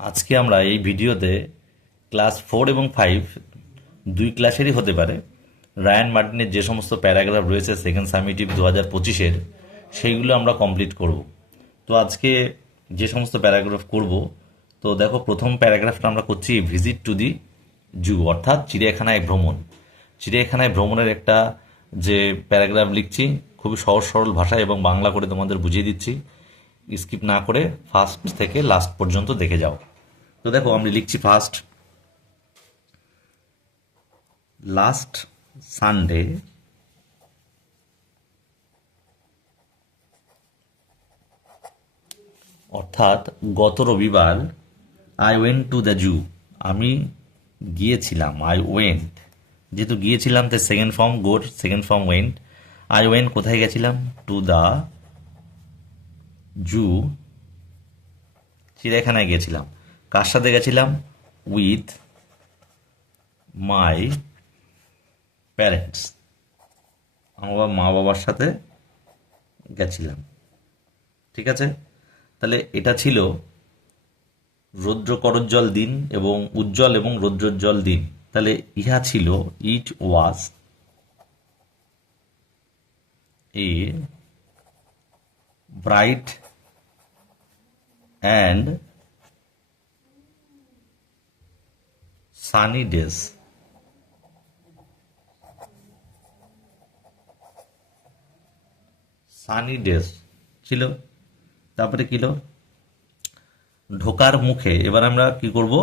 আজকে আমরা এই ভিডিওতে ক্লাস 4 এবং 5 দুই ক্লাসেরই হতে পারে রায়ান মার্টিনের যে সমস্ত প্যারাগ্রাফ রয়েছে সেকেন্ড সামিটিভ 2025-এর সেইগুলো আমরা কমপ্লিট করব। তো আজকে যে সমস্ত প্যারাগ্রাফ করব, তো দেখো প্রথম প্যারাগ্রাফটা আমরা করছি ভিজিট টু দি জু, অর্থাৎ চিড়িয়াখানায় ভ্রমণ। চিড়িয়াখানায় ভ্রমণের একটা যে প্যারাগ্রাফ লিখছি খুবই সহজ সরল ভাষায় এবং বাংলা করে তোমাদের বুঝিয়ে দিচ্ছি, স্কিপ না করে ফার্স্ট থেকে লাস্ট পর্যন্ত দেখে যাও। তো দেখো আমি লিখছি ফার্স্ট, লাস্ট সানডে অর্থাৎ গত রবিবার, I went to the zoo, আমি গিয়েছিলাম, আই ওয়েন্ট, যেহেতু গিয়েছিলাম তাই সেকেন্ড ফর্ম গোর, second form went. I went কোথায় গেছিলাম, টু দ্য জু, চিড়িয়াখানায় গিয়েছিলাম। কার সাথে গেছিলাম, উইথ মাই প্যারেন্টস, আমার মা বাবার সাথে গেছিলাম। ঠিক আছে, তাহলে এটা ছিল রৌদ্র করজ্জ্বল দিন এবং উজ্জ্বল এবং রৌদ্রোজ্জ্বল দিন। তাহলে ইহা ছিল, it was a bright and sunny days. Sunny days ছিল। তারপরে কিল ঢোকার মুখে, এবার আমরা কি করব,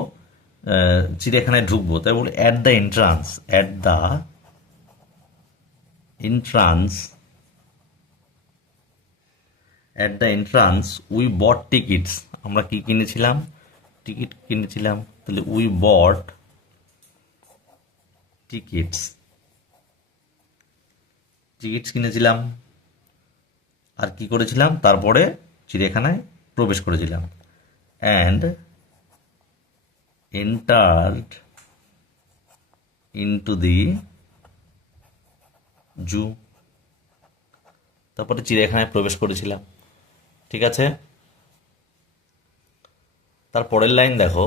চিড়িয়াখানায় ঢুকবো, তাই বলে at the entrance, at the entrance, at the entrance we bot tickets, আমরা কি কিনেছিলাম, টিকিট কিনেছিলাম। তাহলে উই বট টিকিটস, টিকিটস কিনেছিলাম। আর কি করেছিলাম, তারপরে চিড়িয়াখানায় প্রবেশ করেছিলাম। অ্যান্ড এন্টার্ড ইনটু দি জু, তারপরে চিড়িয়াখানায় প্রবেশ করেছিলাম। ঠিক আছে, তার পরের লাইন দেখো,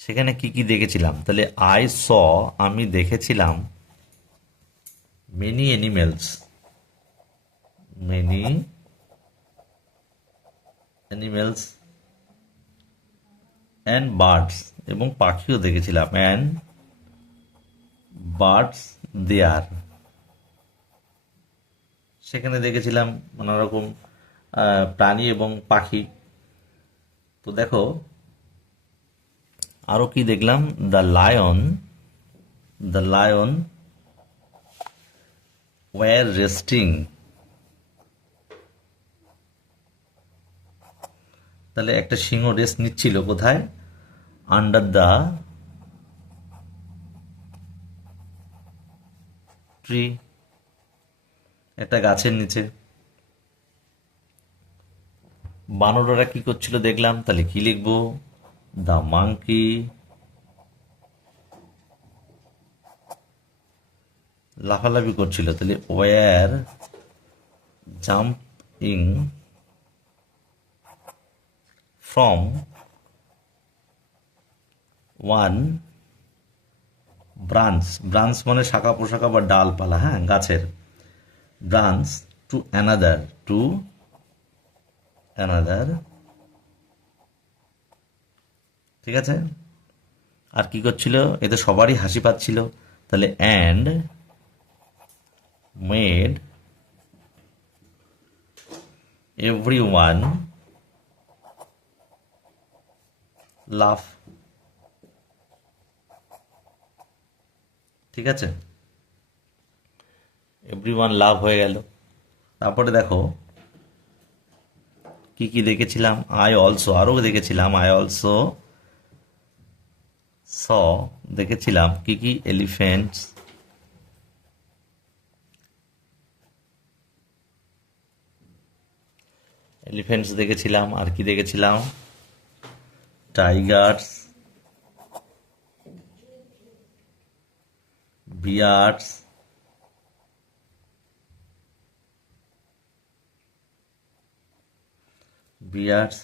সেখানে কি কি দেখেছিলাম। তাহলে আই স, আমি দেখেছিলাম, many animals, many animals and birds, এবং পাখিও দেখেছিলাম, অ্যান্ড বার্ডস দেয়ার, সেখানে দেখেছিলাম নানা রকম প্রাণী এবং পাখি। তো দেখো আরো কি দেখলাম, the lion, the lion were resting, তাহলে একটা সিংহ রেস্ট নিচ্ছিল কোথায়, আন্ডার দ্য ট্রি, একটা গাছের নিচে। বানররা কি করছিল দেখলাম, তাহলে কি লিখবো, দ্য মাংকি লাফালাফি করছিল, তাহলে were jumping from one branch, branch মানে শাখা পোশাখা বা ডালপালা, হ্যাঁ গাছের, branch to another, to another. ঠিক আছে, আর কি করছিল, এতে সবারই হাসি পাচ্ছিল, তাহলে অ্যান্ড মেড এভরি ওয়ান লাফ। ঠিক আছে, এভরি ওয়ান লাভ হয়ে গেল। তারপরে দেখো কি কি দেখেছিলাম, আই অলসো, আরও দেখেছিলাম, আই অলসো স, দেখেছিলাম কি কি, এলিফেন্টস, এলিফেন্টস দেখেছিলাম। আর কি দেখেছিলাম, tigers, bears, bears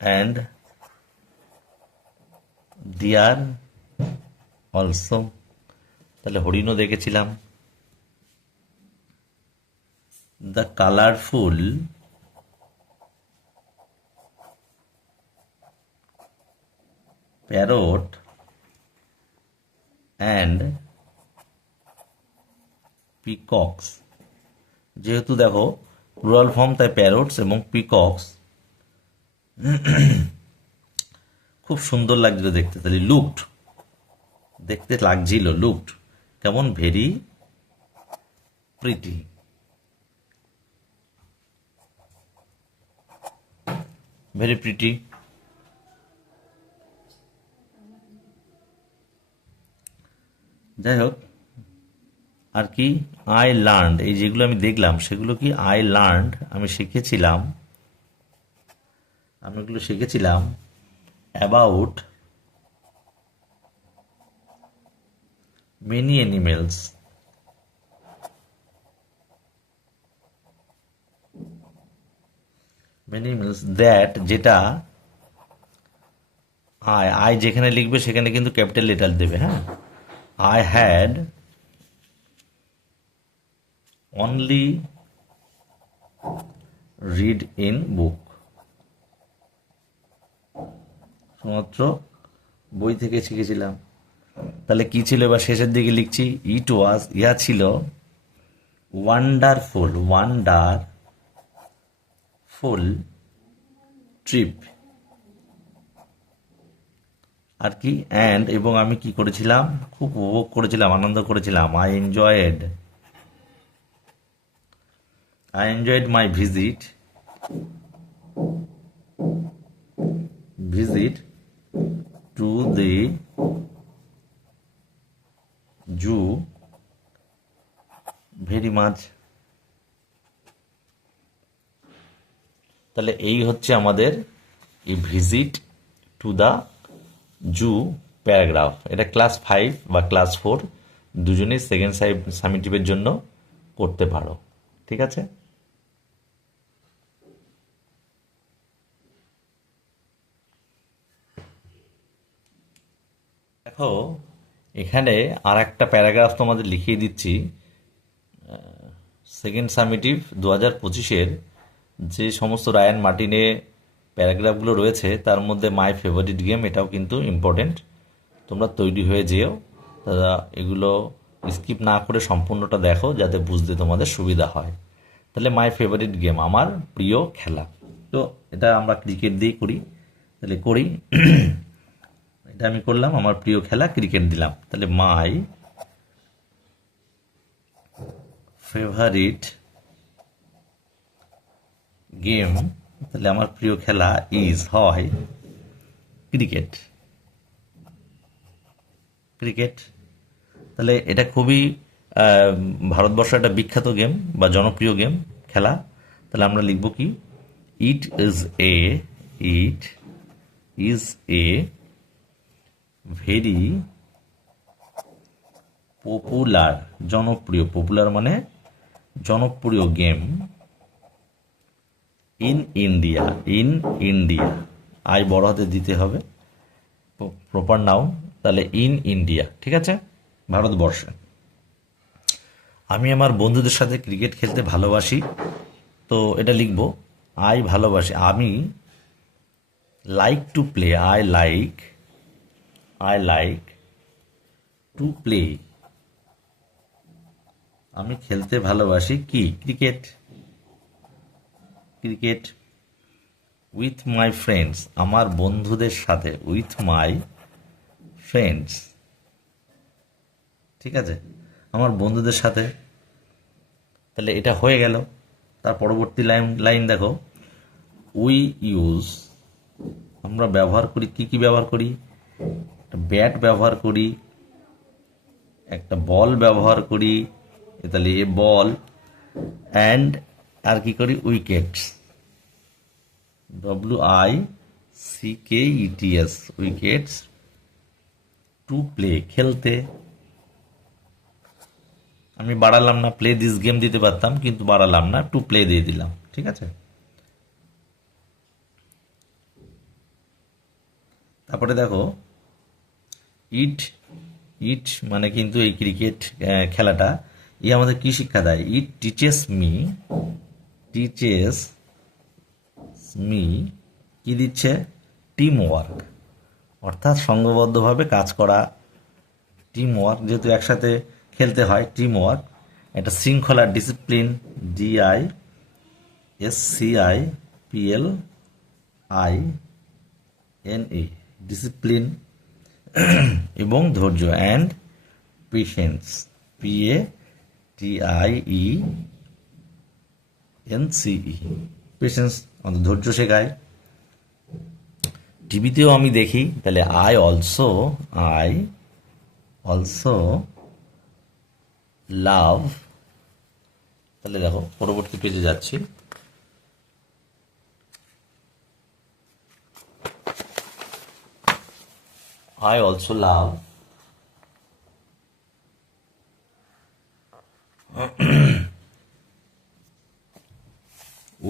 and deer also, তাহলে হরিণও দেখেছিলাম। The colourful parrot and peacocks, যেহেতু দেখো প্লুরাল ফর্ম তাই প্যারটস এবং পিকক্স খুব সুন্দর লাগছিল দেখতে। তাহলে লুকড, দেখতে লাগছিল, লুকড কেমন, ভেরি প্রিটি, ভেরি প্রিটি। যাই হোক, আর কি আই লার্নড, এই যেগুলো আমি দেখলাম সেগুলো কি আই লার্নড, আমি শিখেছিলাম, আমি এগুলো শিখেছিলাম about many animals, many animals that, যেটা আই, আই যেখানে লিখবে সেখানে কিন্তু ক্যাপিটাল লেটার দেবে, হ্যাঁ। I had only read in বুক, শুধুমাত্র বই থেকে শিখেছিলাম। তাহলে কি ছিল, এবার শেষের দিকে লিখছি, ইট ওয়াজ, ইহা ছিল ওয়ান্ডারফুল, ওয়ান্ডারফুল ট্রিপ, আর কি অ্যান্ড, এবং আমি কি করেছিলাম, খুব উপভোগ করেছিলাম, আনন্দ করেছিলাম। I enjoyed my visit to the zoo very much. তাহলে এই হচ্ছে আমাদের এই visit to the zoo paragraph. এটা ক্লাস 5 বা ক্লাস 4 দুজনেই সেকেন্ড সামেটিভের জন্য করতে পারো, ঠিক আছে। দেখো এখানে আর একটা প্যারাগ্রাফ তোমাদের লিখিয়ে দিচ্ছি। সেকেন্ড সামেটিভ 2025-এর যে সমস্ত রায়ান মার্টিনে প্যারাগ্রাফগুলো রয়েছে তার মধ্যে মাই ফেভারিট গেম, এটাও কিন্তু ইম্পর্টেন্ট। তোমরা তৈরি হয়ে যেও, তারা এগুলো স্কিপ না করে সম্পূর্ণটা দেখো যাতে বুঝতে তোমাদের সুবিধা হয়। তাহলে মাই ফেভারিট গেম, আমার প্রিয় খেলা, তো এটা আমরা ক্রিকেট দিয়েই করি, তাহলে করি এটা আমি করলাম, আমার প্রিয় খেলা ক্রিকেট দিলাম। তাহলে মাই ফেভারিট গেম, তাহলে আমার প্রিয় খেলা হয় ক্রিকেট, ক্রিকেট। তাহলে এটা খুবই ভারতবর্ষের একটা বিখ্যাত গেম বা জনপ্রিয় গেম, খেলা। তাহলে আমরা লিখব কি, it is a very popular, জনপ্রিয়, পপুলার মানে জনপ্রিয় গেম ইন ইন্ডিয়া, আই বড় হাতে দিতে হবে, প্রপার নাউন, তাহলে ইন ইন্ডিয়া, ঠিক আছে, ভারতবর্ষে। আমি আমার বন্ধুদের সাথে ক্রিকেট খেলতে ভালোবাসি, তো এটা লিখব, আই ভালোবাসি, আমি like to play, I like to play, আমি খেলতে ভালোবাসি কি, ক্রিকেট, উইথ মাই ফ্রেন্ডস, আমার বন্ধুদের সাথে, উইথ মাই ফ্রেন্ডস, ঠিক আছে, আমার বন্ধুদের সাথে। তাহলে এটা হয়ে গেল। তার পরবর্তী লাইন দেখো, উই ইউজ, আমরা ব্যবহার করি, কি ব্যবহার করি, একটা ব্যাট ব্যবহার করি, একটা বল ব্যবহার করি, তাহলে এ বল, অ্যান্ড আর কি করি, wickets, WICKETS, wickets, to play, খেলতে। আমি বাড়ালাম না, প্লে দিস গেম দিতে পারতাম কিন্তু বাড়ালাম না, টু প্লে দিয়ে দিলাম, ঠিক আছে। তারপরে দেখো ইট, ইট মানে কিন্তু এই ক্রিকেট খেলাটা আমাদের কি শিক্ষা দেয়? ইট টিচেস মি কি দিচ্ছে? টিম ওয়ার্ক, অর্থাৎ সংঘবদ্ধভাবে কাজ করা, টিম ওয়ার্ক, যেহেতু একসাথে খেলতে হয়, টিম ওয়ার্ক, একটা শৃঙ্খলা, DISCIPLINE, ডিসিপ্লিন এবং ধৈর্য, অ্যান্ড পেশেন্স, PATIENCE, পেশেন্স অর্থাৎ ধৈর্য শেখায়। টিভিতেও আমি দেখি, তাহলে আই অলসো লাভ, তাহলে দেখো পরবর্তী পেজে যাচ্ছি। I also love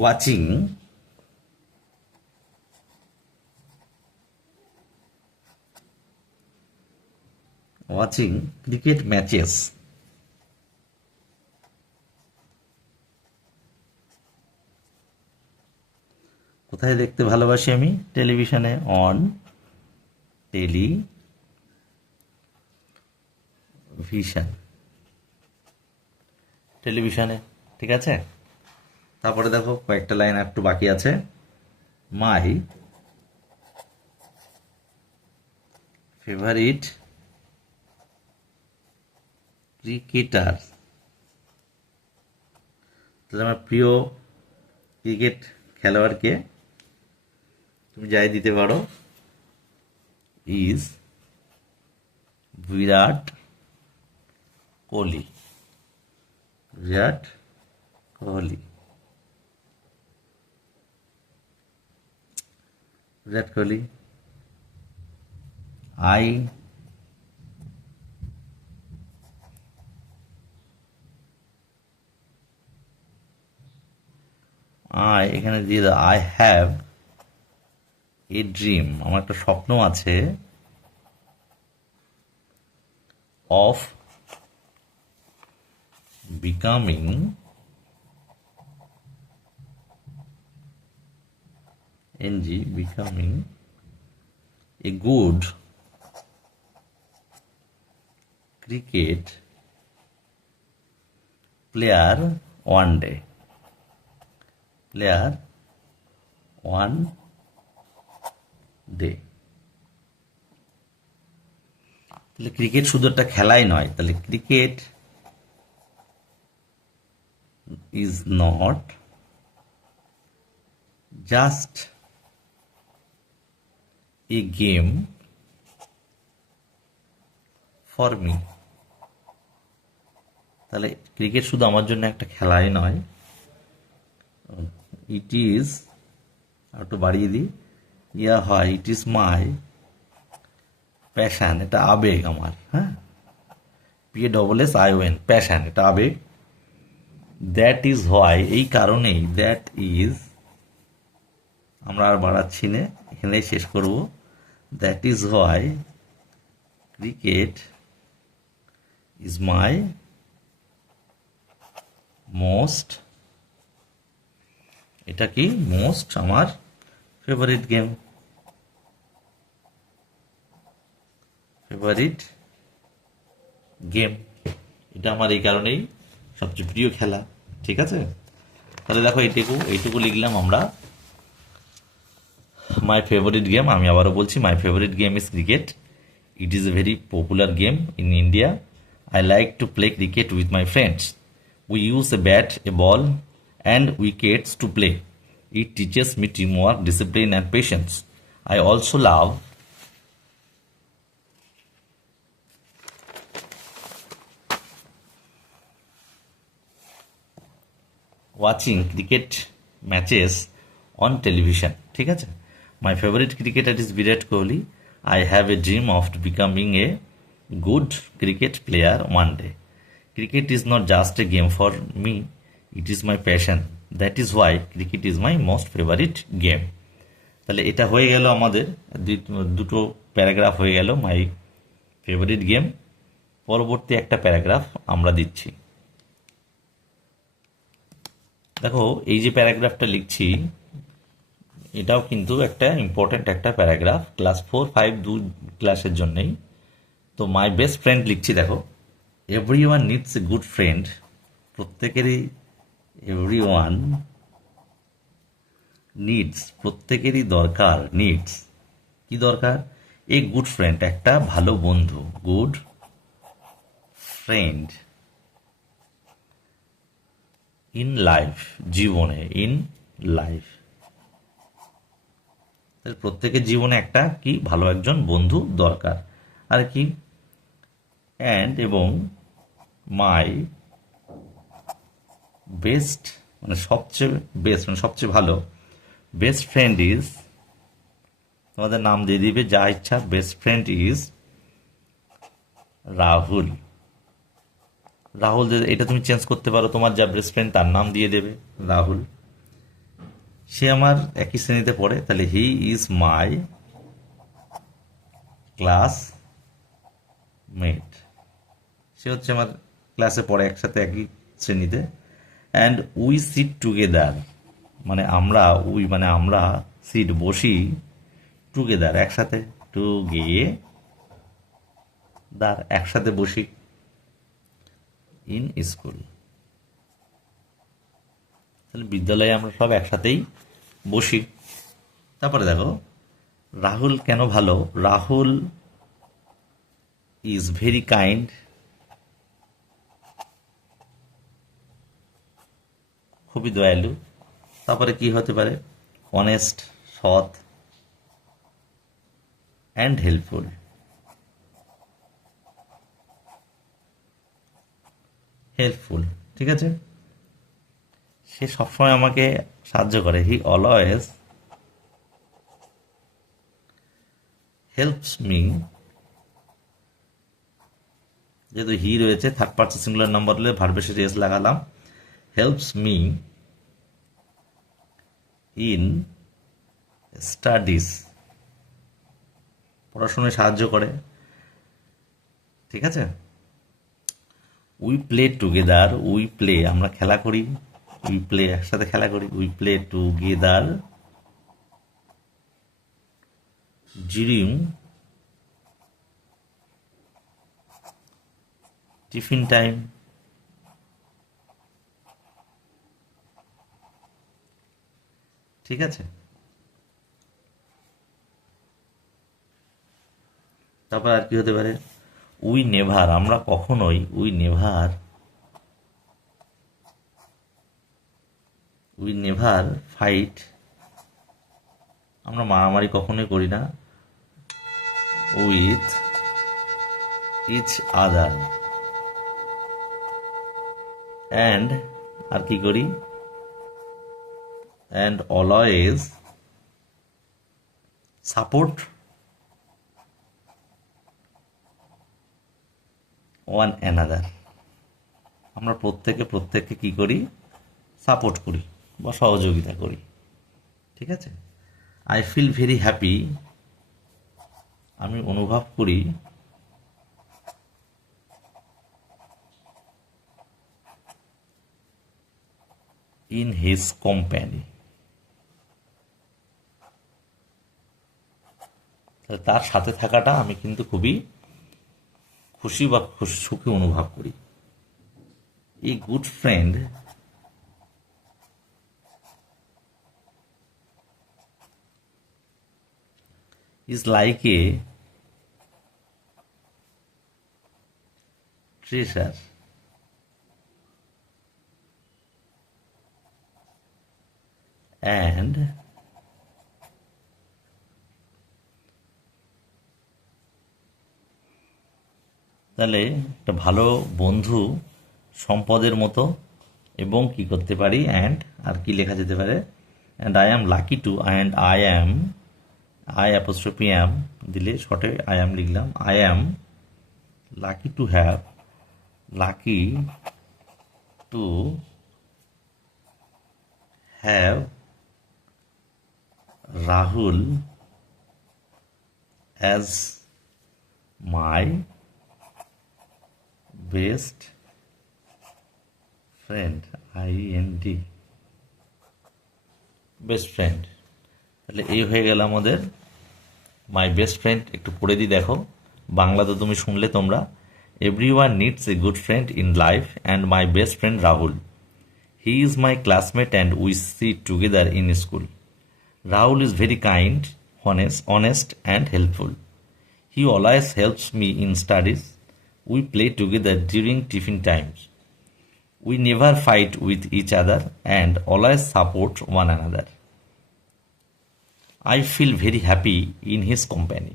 watching cricket matches. কোথায় দেখতে ভালোবাসি আমি? টেলিভিশনে, অন টেলিভিশনে, ঠিক আছে। তারপরে দেখো কয়েকটা লাইন একটু বাকি আছে। মাই ফেভারিট ক্রিকেটার, তাহলে আমার প্রিয় ক্রিকেট খেলোয়াড়কে তুমি যাই দিতে পারো, ইজ বিরাট কোহলি, বিরাট কোহলি, বিরাট কোহলি। আই এখানে দিয়ে দাও, আই হ্যাভ এ ড্রিম, আমার একটা স্বপ্ন আছে, of becoming a good cricket player one day, তাহলে ক্রিকেট শুধু একটা খেলাই নয়, তাহলে cricket is not just a game for me, তাহলে ক্রিকেট শুধু আমার জন্য একটা খেলাই নয়, ইট ইজ, আর একটু বাড়িয়ে দিই, হয়, ইট ইজ মাই প্যাশন, এটা আবেগ আমার, হ্যাঁ, PASSION, প্যাশন, এটা আবেগ। দ্যাট ইজ হোয়াই, এই কারণেই, দ্যাট ইজ, আমরা আর বাড়াচ্ছি না, এখানেই শেষ করব। That is why cricket is my most, এটা কি? মোস্ট আমার ফেভারিট গেম, এটা আমার এই কারণেই সবচেয়ে প্রিয় খেলা, ঠিক আছে। তাহলে দেখো এইটুকু লিখলাম আমরা। মাই ফেভারিট গেম, আমি আবারও বলছি, my favourite game is cricket, it is a very popular game in India, I like to play cricket with my friends, we use a bat, A ball and wickets to play, it teaches me teamwork, discipline and patience, I also love watching cricket matches on television, ঠিক আছে। My favourite cricketer is Virat Kohli, I have a dream of becoming a good cricket player one day, cricket is not just a game for me, it is my passion, that is why cricket is my most favourite game. তাহলে এটা হয়ে গেল আমাদের দুটো paragraph হয়ে গেল my favourite game. পরবর্তী একটা প্যারাগ্রাফ আমরা দিচ্ছি। দেখো এই যে প্যারাগ্রাফটা লিখছি, এটাও কিন্তু একটা ইম্পর্ট্যান্ট একটা প্যারাগ্রাফ, ক্লাস 4, 5 দু ক্লাসের জন্যেই। তো মাই বেস্ট ফ্রেন্ড লিখছি, দেখো every one needs a good friend. প্রত্যেকেরই, এভরি ওয়ান নিডস, প্রত্যেকেরই দরকার, নিডস কি দরকার, এ গুড ফ্রেন্ড একটা ভালো বন্ধু, গুড ফ্রেন্ড ইন লাইফ, জীবনে, ইন লাইফ। তাহলে প্রত্যেকের জীবনে একটা কি ভালো একজন বন্ধু দরকার। আর কি, অ্যান্ড এবং মাই বেস্ট মানে সবচেয়ে বেস্ট মানে সবচেয়ে ভালো, বেস্ট ফ্রেন্ড ইজ, তোমাদের নাম দিয়ে দিবে যা ইচ্ছা, best friend is Rahul. Rahul, এটা তুমি চেঞ্জ করতে পারো, তোমার যা বেস্ট ফ্রেন্ড তার নাম দিয়ে দেবে রাহুল। সে আমার একই শ্রেণীতে পড়ে, তাহলে হি ইজ মাই ক্লাস মেট। সে হচ্ছে আমার ক্লাসে পড়ে, একসাথে একই শ্রেণীতে। অ্যান্ড উই সিট টুগেদার, মানে আমরা, উই মানে আমরা, সিট বসি, টুগেদার একসাথে, টুগেদার একসাথে বসি, ইন স্কুল। তাহলে বিদ্যালয়ে আমরা সব একসাথেই বসি। তারপরে দেখো রাহুল কেন ভালো, রাহুল ইজ ভেরি কাইন্ড, খুবই দয়ালু। তারপরে কি হতে পারে, অনেস্ট, সৎ, অ্যান্ড হেল্পফুল, হেল্পফুল, ঠিক আছে। সে সবসময় আমাকে সাহায্য করে, হি অলওয়েজ হেল্পস মি। যেহেতু হি রয়েছে, থার্ড পার্সন সিঙ্গুলার নাম্বার হলে ভার্বের শেষে এস লাগালাম, হেল্পস মি ইন স্টাডিজ, পড়াশোনায় সাহায্য করে, ঠিক আছে। We play together, we play আমরা খেলা করি, উই প্লে একসাথে খেলা করি, we play together during tiffin time, ঠিক আছে। তারপর আর কি হতে পারে, উই নেভার আমরা কখনোই, উই নেভার ফাইট আমরা মারামারি কখনোই করি না, উইথ ইচ আদার, অ্যান্ড আর কি করি, and always support one another, আমরা প্রত্যেককে কি করি, সাপোর্ট করি বা সহযোগিতা করি, ঠিক আছে। আই ফিল ভেরি হ্যাপি, আমি অনুভব করি, ইন হিজ কোম্পানি, তার সাথে থাকাটা আমি কিন্তু খুবই খুশি বা সুখী অনুভব করি। A good friend is like a treasure, and তাহলে একটা ভালো বন্ধু সম্পদের মতো, এবং কি করতে পারি, অ্যান্ড আর কি লেখা যেতে পারে, and I am lucky to, and I apostrophe am দিলে শর্টে আই অ্যাম লিখলাম, I am lucky to have, lucky to have Rahul as my best friend, IND, best friend. তাহলে এই হয়ে গেল আমাদের মাই বেস্ট ফ্রেন্ড। একটু পড়ে দিই, দেখো। বাংলা তো তুমি শুনলে তোমরা। Everyone needs a good friend in life and my best friend Rahul. He is my classmate and we sit together in school. Rahul is very kind, honest and helpful. He always helps me in studies. We play together during tiffin times. We never fight with each other and always support one another. I feel very happy in his company.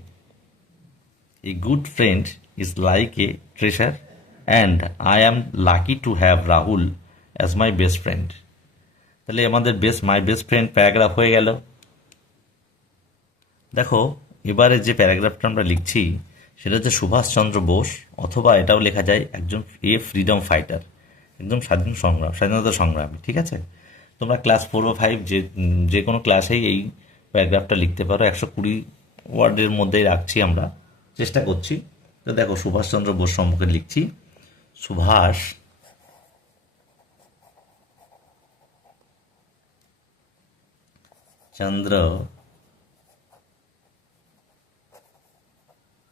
A good friend is like a treasure, and I am lucky to have Rahul as my best friend. তাহলে আমাদের মাই best friend paragraph হয়ে গেল। দেখো, এবারে যে প্যারাগ্রাফটা আমরা লিখছি সেটা হচ্ছে সুভাষচন্দ্র বোস, অথবা এটাও লেখা যায় একজন ফ্রিডম ফাইটার, একদম স্বাধীনতা সংগ্রামী। ঠিক আছে, তোমরা ক্লাস 4 বা 5 যে কোনো ক্লাসেই এই প্যারাগ্রাফটা লিখতে পারো। 120 ওয়ার্ডের মধ্যেই রাখছি, আমরা চেষ্টা করছি। তো দেখো, সুভাষচন্দ্র বোস সম্পর্কে লিখছি। সুভাষ চন্দ্র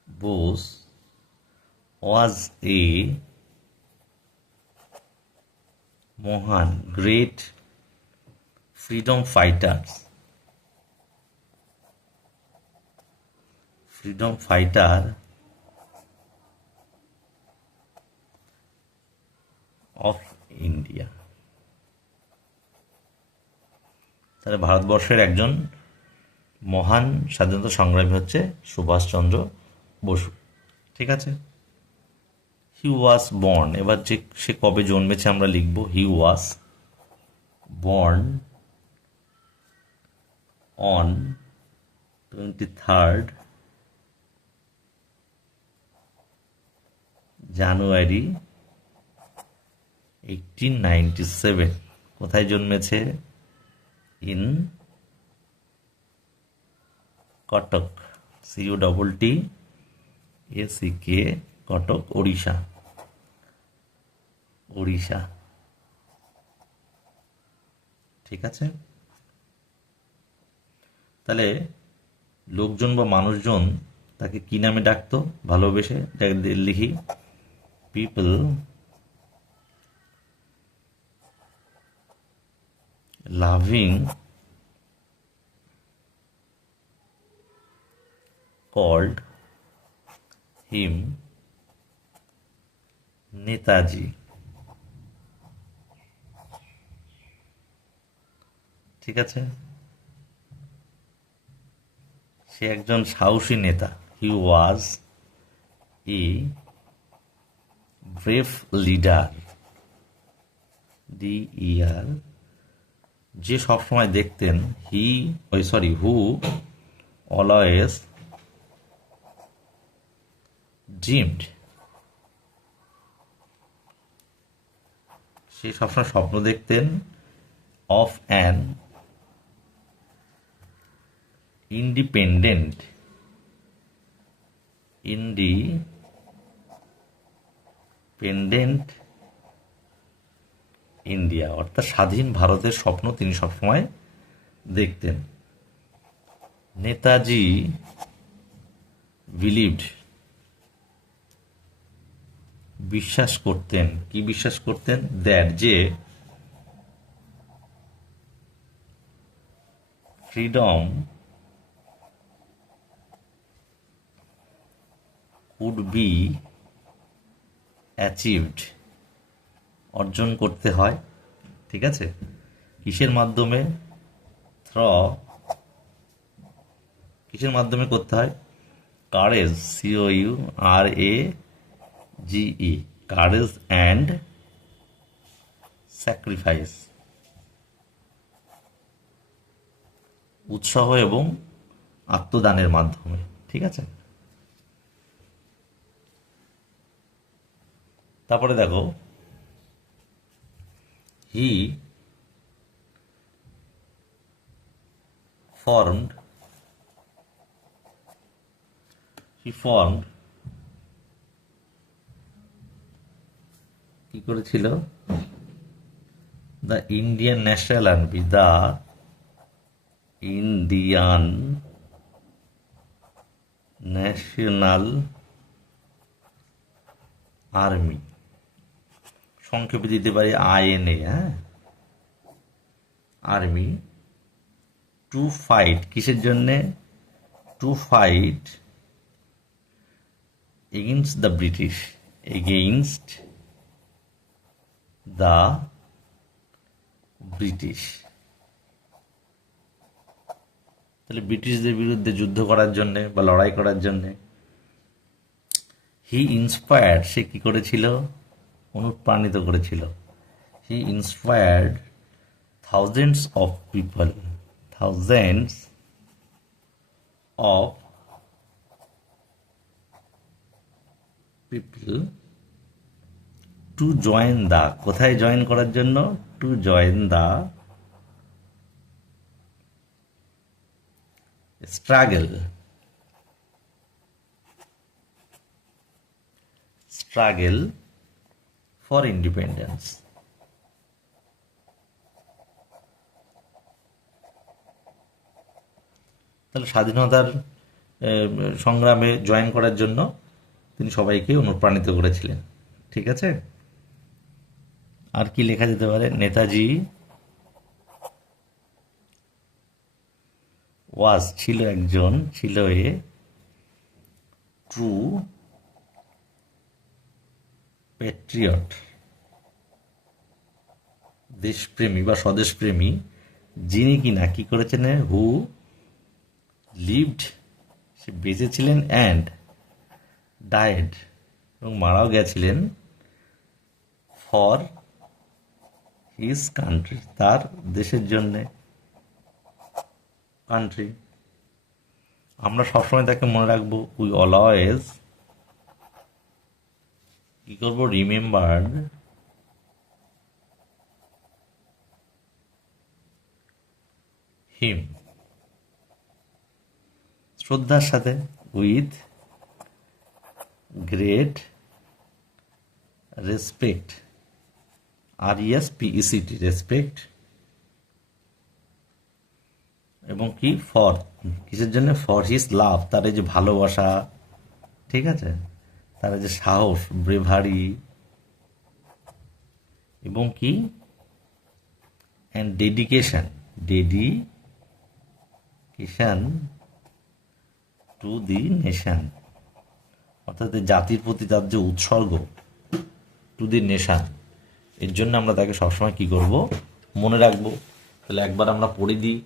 Bose was a Mohan great freedom fighter of India। তাহলে ভারতবর্ষের একজন মহান স্বাধীনতা সংগ্রামী হচ্ছে সুভাষচন্দ্র বসু। ঠিক আছে, হি ওয়াজ বর্ন, এবার যে সে কবে জন্মেছে আমরা লিখব হি ওয়াজ বর্ন অন 23rd জানুয়ারি 1897। কোথায় জন্মেছে? In Cuttack, CUTTACK, Cuttack, Orissa. ঠিক আছে, তাহলে লোকজন বা মানুষজন তাকে কি নামে ডাকতো ভালোবেসে? লিখি, people loving called him Netaji. ঠিক আছে, সে একজন সাহসী নেতা। হি ওয়াজ এ ব্রেভ লিডার, DER, যে সবসময় দেখতেন, হু অলওয়েজ ড্রিমড, সে সবসময় স্বপ্ন দেখতেন, অফ অ্যান ইন্ডিপেন্ডেন্ট ইন্ডিয়া, অর্থাৎ স্বাধীন ভারতের স্বপ্ন তিনি সবসময় দেখতেন। নেতাজি বিলিভড, বিশ্বাস করতেন। কি বিশ্বাস করতেন? দ্যাট, যে ফ্রিডম কুড বি অ্যাচিভড, অর্জন করতে হয়। ঠিক আছে, কিসের মাধ্যমে? কিসের মাধ্যমে করতে হয়? Courage, COURAGE, courage and sacrifice, উৎসাহ এবং আত্মদানের মাধ্যমে। ঠিক আছে, তারপরে দেখো, হি formed কি করেছিল the Indian national army, the Indian national army, সংক্ষেপে দিতে পারি INA, হ্যাঁ, আর্মি, টু ফাইট, কিসের জন্যে, to fight against the British, against the British. তাহলে ব্রিটিশদের বিরুদ্ধে যুদ্ধ করার জন্যে বা লড়াই করার জন্যে হি ইন্সপায়ার্ড, সে কি করেছিল, অনুপ্রাণিত করেছিল, he inspired thousands of people, thousands of people to join the, কোথায় জয়েন করার জন্য, to join the struggle for independence. তাহলে স্বাধীনতার সংগ্রামে জয়েন করার জন্য তিনি সবাইকে অনুপ্রাণিত করেছিলেন। ঠিক আছে, আর কি লেখা যেতে পারে, নেতাজি ওয়াজ, ছিল একজন, ছিল এ ট্রু প্যাট্রিয়ট, দেশপ্রেমী বা স্বদেশপ্রেমী, যিনি কিনা কি করেছেন, হু লিভড, সে বেঁচেছিলেন, অ্যান্ড ডায়েড, এবং মারাও গেছিলেন, ফর হিজ কান্ট্রি, তার দেশের জন্যে, কান্ট্রি। আমরা সবসময় তাকে মনে রাখবো, উই অলওয়েজ কি করবো, রিমেম্বার্ড হিম, শ্রদ্ধার সাথে, with great respect, RESPECT, respect, এবং কি, ফর, কিসের জন্য, ফর হিজ লাভ, তার এই যে ভালোবাসা, ঠিক আছে, তার এই যে সাহস, ব্রেভারি, এবং কি, and dedication to the nation, অর্থাৎ জাতির প্রতি তার যে উৎসর্গ, টু দি নেশন, এর জন্য আমরা তাকে সবসময় কি করব, মনে রাখবো। তাহলে একবার আমরা পড়ে দিই,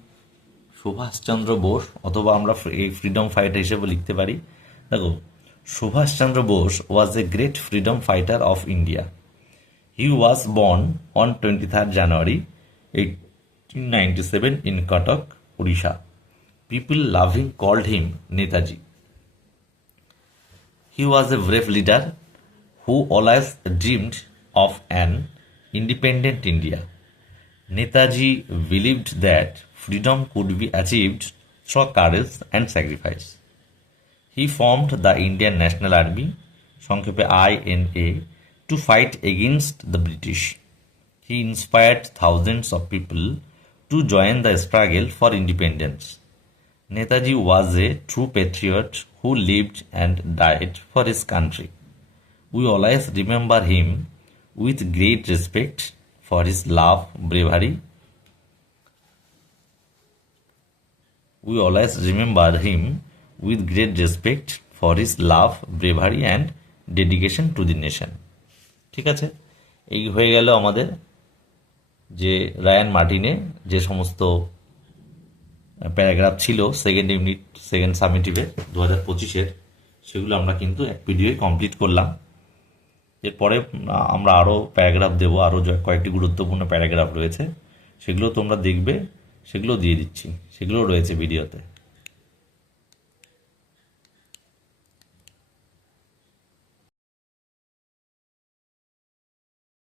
সুভাষচন্দ্র বোস, অথবা আমরা এই ফ্রিডম ফাইটার হিসেবে লিখতে পারি। দেখো, Subhash Chandra Bose was a great freedom fighter of India. He was born on 23rd January 1897 in Cuttack, Odisha. People loving called him Netaji. He was a brave leader who always dreamed of an independent India. Netaji believed that freedom could be achieved through courage and sacrifice. He formed the Indian National Army, সংক্ষেপে INA, to fight against the British. He inspired thousands of people to join the struggle for independence. Netaji was a true patriot who lived and died for his country. We always remember him with great respect for his love, bravery. We always remember him with great respect for his love, bravery and dedication to the nation. ঠিক আছে, এই হয়ে গেল আমাদের যে Ryan মার্টিনে যে সমস্ত প্যারাগ্রাফ ছিল সেকেন্ড ইউনিট, সেকেন্ড সামেটিভে 2025-এর, সেগুলো আমরা কিন্তু এক ভিডিওয়ে কমপ্লিট করলাম। এরপরে আমরা আরও প্যারাগ্রাফ দেবো, আরও কয়েকটি গুরুত্বপূর্ণ প্যারাগ্রাফ রয়েছে, সেগুলো তোমরা দেখবে, সেগুলো দিয়ে দিচ্ছি, সেগুলো রয়েছে ভিডিওতে।